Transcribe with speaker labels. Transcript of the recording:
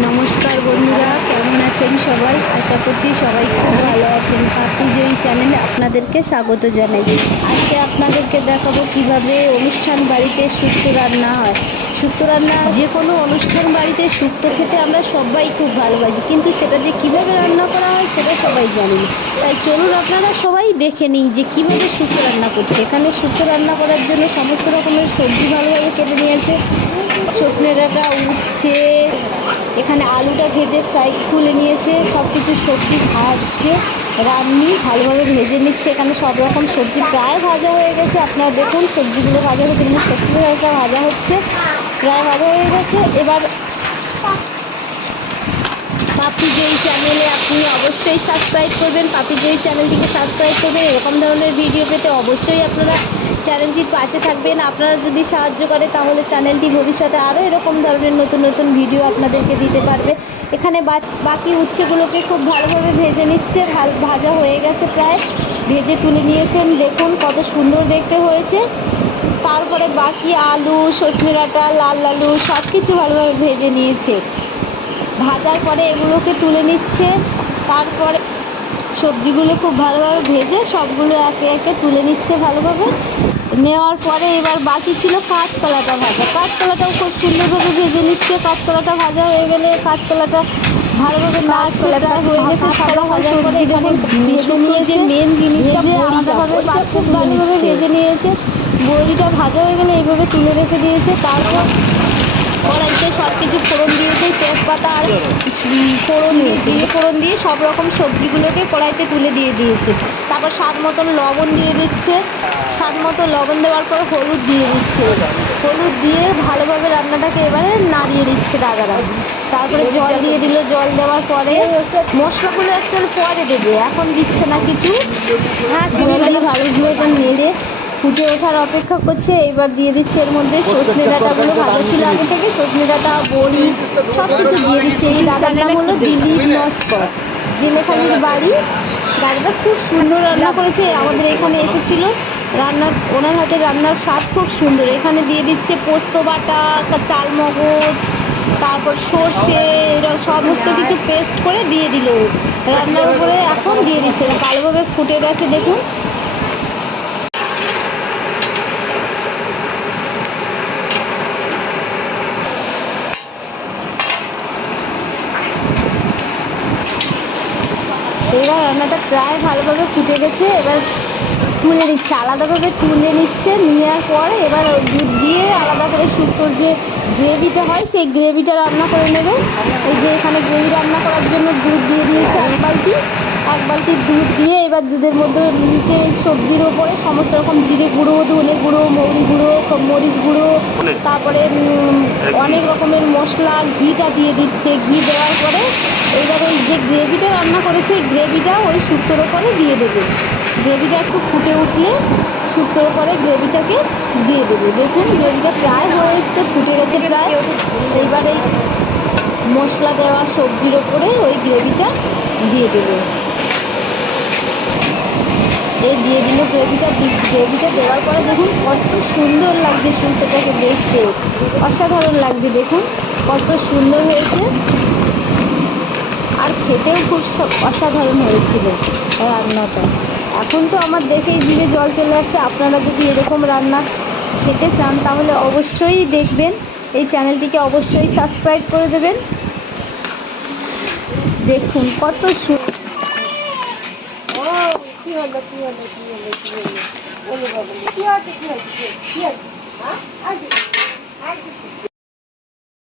Speaker 1: নমস্কার বন্ধুরা, কেমন আছেন সবাই? আশা করছি সবাই খুব ভালো আছেন। জয়ী চ্যানেলে আপনাদেরকে স্বাগত জানাই। আজকে আপনাদেরকে দেখাবো কীভাবে অনুষ্ঠান বাড়িতে শুক্তো রান্না হয়। শুক্তো রান্না যে কোনো অনুষ্ঠান বাড়িতে শুক্তো খেতে আমরা সবাই খুব ভালোবাসি, কিন্তু সেটা যে কীভাবে রান্না করা হয় সেটা সবাই জানি তাই চলুন আপনারা সবাই দেখে নিই যে কীভাবে শুক্তো রান্না করছে। এখানে শুক্তো রান্না করার জন্য সমস্ত রকমের সবজি ভালোভাবে কেটে নিয়েছে। ডাঁটা উচ্ছে, এখানে আলুটা ভেজে ফ্রাই তুলে নিয়েছে সব কিছু সবজি ভাজছে, রান্নি ভালোভাবে ভেজে নিচ্ছে, এখানে সব রকম সবজি প্রায় ভাজা হয়ে গেছে, আপনারা দেখুন সবজিগুলো ভাজা হচ্ছে কিন্তু সজনে ডাঁটা ভাজা হচ্ছে, প্রায় ভাজা হয়ে গেছে, এবার পাপি জয়ী চ্যানেলে আপনি অবশ্যই সাবস্ক্রাইব করবেন পাপি জয়ী চ্যানেলটিকে সাবস্ক্রাইব করবেন, এরকম ধরনের ভিডিও পেতে অবশ্যই আপনারা চ্যানেলটির পাশে থাকবেন। আপনারা যদি সাহায্য করে, তাহলে চ্যানেলটি ভবিষ্যতে আরও এরকম ধরনের নতুন নতুন ভিডিও আপনাদেরকে দিতে পারবে। এখানে বাকি উচ্ছেগুলোকে খুব ভালোভাবে ভেজে নিচ্ছে। ভাজা হয়ে গেছে প্রায়। ভেজে তুলে নিয়েছেন। দেখুন কত সুন্দর দেখতে হয়েছে। তারপরে বাকি আলু সজনে ডাঁটা, লাল আলু সব কিছু ভালোভাবে ভেজে নিয়েছে। ভাজার পরে এগুলোকে তুলে নিচ্ছে। তারপরে সবজিগুলো খুব ভালোভাবে ভেজে সবগুলো একে একে তুলে নিচ্ছে ভালোভাবে। নেওয়ার পরে এবার বাকি ছিল কাঁচকলাটা ভাজা। কাঁচকলাটাও খুব সুন্দরভাবে ভেজে নিচ্ছে। কাঁচকলাটা ভাজা হয়ে গেলে কাঁচকলাটা ভালোভাবে কাঁচকলাটা হয়ে গেছে। সব ভাজার পরে এখানে ভেজে নিয়েছে। মেন জিনিসটা আলাদাভাবে খুব ভালোভাবে ভেজে নিয়েছে। বড়িটা ভাজা হয়ে গেলে এইভাবে তুলে রেখে দিয়েছে। তারপর কড়াইতে সব কিছু ফোড়ন তেজপাতা আর ফোড়ন দিয়ে জিরে ফোড়ন দিয়ে সব রকম সবজিগুলোকে কড়াইতে তুলে দিয়ে দিয়েছে। তারপর স্বাদ মতন লবণ দিয়ে দিচ্ছে। স্বাদ মতো লবণ দেওয়ার পর হলুদ দিয়ে দিচ্ছে। হলুদ দিয়ে ভালোভাবে রান্নাটাকে এবারে নাড়িয়ে দিচ্ছে দাদারা। তারপরে জল দিয়ে দিল। জল দেওয়ার পরে মশলাগুলো অ্যাকচুয়ালি পরে দেবে। এখন দিচ্ছে না কিছু। হ্যাঁ দিয়ে ভালোভাবে নেড়ে ফুটে ওঠার অপেক্ষা করছে এবার দিয়ে দিচ্ছে এর মধ্যে সজনে ডাঁটাগুলো ভাজা ছিল আগে থেকে সজনে ডাঁটা বড়ি সব কিছু দিয়ে দিচ্ছে। এই দাদার নাম হলো দিলীপ নস্কর জেলেখালির বাড়ি। দাদাটা খুব সুন্দর রান্না করেছে আমাদের এখানে এসেছিল। রান্নার ওনার হাতে রান্নার স্বাদ খুব সুন্দর। এখানে দিয়ে দিচ্ছে পোস্ত বাটা চাল মগজ তারপর সর্ষে এরা সমস্ত কিছু পেস্ট করে দিয়ে দিল। রান্নার উপরে এখন দিয়ে দিচ্ছে। ভালোভাবে ফুটে গেছে দেখুন। এবার রান্নাটা প্রায় ভালোভাবে ফুটে গেছে এবার তুলে নিচ্ছে, আলাদাভাবে তুলে নিচ্ছে, নেওয়ার পরে এবার দুধ দিয়ে আলাদা করে শুক্তোর যে গ্রেভিটা হয়, সেই গ্রেভিটা রান্না করে নেবে। এই যে এখানে গ্রেভি রান্না করার জন্য দুধ দিয়ে দিয়েছে এক বালতি। এক বালতি দুধ দিয়ে এবার দুধের মধ্যে নিচে সবজির ওপরে সমস্ত রকম জিরে গুঁড়ো, ধনে গুঁড়ো, মৌরি গুঁড়ো, মরিচ গুঁড়ো, তারপরে অনেক রকমের মশলা, ঘিটা দিয়ে দিচ্ছে। ঘি দেওয়ার পরে এবার ওই যে গ্রেভিটা রান্না করেছে, গ্রেভিটা ওই শুক্তোর ওপরে দিয়ে দেবে। গ্রেভিটা একটু ফুটে উঠলে শুক্তোর ওপরে গ্রেভিটাকে দিয়ে দেবে। দেখুন, গ্রেভিটা প্রায় হয়ে এসছে, ফুটে গেছে প্রায়। এইবার এই মশলা দেওয়া সবজির ওপরে ওই গ্রেভিটা দিয়ে দেবে। এই দিয়ে দিল গ্রেভিটা গ্রেভিটা দেওয়ার পরে দেখুন, কত সুন্দর লাগছে শুক্তোটাকে দেখতে। অসাধারণ লাগছে, দেখুন, কত সুন্দর হয়েছে। আর খেতেও খুব অসাধারণ হয়েছিল রান্নাটা। এখন তো আমার দেখেই জিভে জল চলে আসছে। আপনারা যদি এরকম রান্না খেতে চান, তাহলে অবশ্যই দেখবেন। এই চ্যানেলটিকে অবশ্যই সাবস্ক্রাইব করে দেবেন। দেখুন কত সু